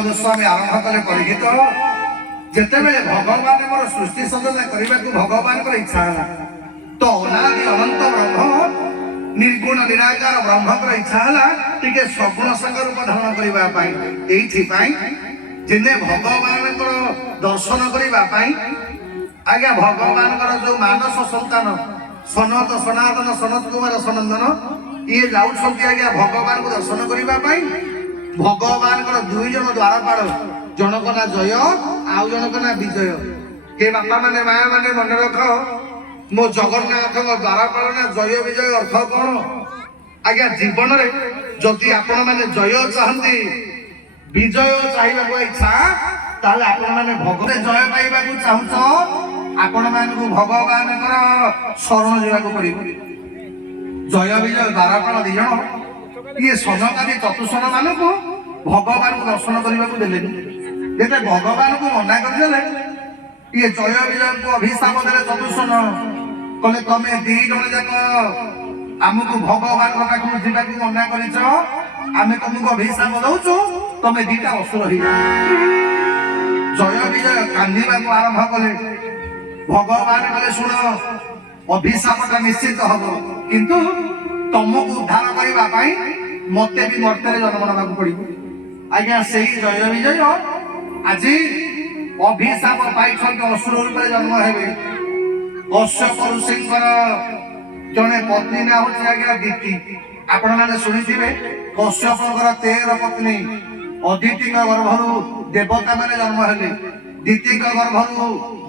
गोस्वामी आरंभ कले कलिगीत जेतेबेले भगवान मोर सृष्टि सृजना करने को भगवान इच्छा है तो अनादि अनंत ब्रह्म निर्गुण निराकार ब्रह्म इच्छा है टिके सगुण संग रूप धारण करने जिने भगवान दर्शन करने आज्ञा भगवान जो मानस संतान सनत सनातन सनत कुमार सनंदन ये जाऊँ आज्ञा भगवान को दर्शन करने भगवान दुई जन द्वारपाल जनक ना जय आउ जनक ना विजय के बापा माने माया माने मन रख मो जगन्नाथ द्वारपाल ना जय विजय अर्थ कौन आज्ञा जीवन रे जदि आपण माने जय चाहती विजय चाहिए इच्छा ताले आपण माने भगवान जय पाइबा को चाहूछ आपण मान को भगवान शरण जीवा को पड़िबो जय विजय द्वारपाल दी जन ये सनकादी चतुष्ण मान को भगवान को दर्शन करने को देले जेते भगवान को मना कर ये जय विजय को अभिशाप देले चतुष्ण कले तमे दी जन जाक आमको भगवान पाखु जीवा को मना करिछ आमे तुमको अभिशाप दउछु तमे दीटा असुर ही जय विजय कांदीबा को आरंभ कले भगवान कले सुन अभिशापटा निश्चित हबो किंतु तुमको उद्धार करने मते भी मर्त्य जन्म ना पड़ो आज्ञा से जय विजय आज अभिशाप पाई असुर रूप जन्म हे कश्यप ऋषि जड़े पत्नी ना हूँ आज्ञा दीति आपण मैंने शुणी कश्यप 13 पत्नी अदिति गर्भर देवता मैंने जन्म हेले दीति गर्भर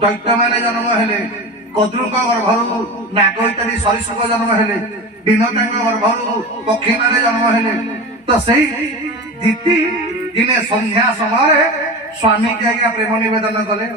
दैत्य मैंने जन्म हेले कद्रुक गर्भर नाग इत्यादि सरीसृप जन्म हेले विनता गर्भर पक्षी माने जन्म हेले तो सही दीति दिने संध्या समय स्वामी के आज्ञा प्रेम निवेदन कले।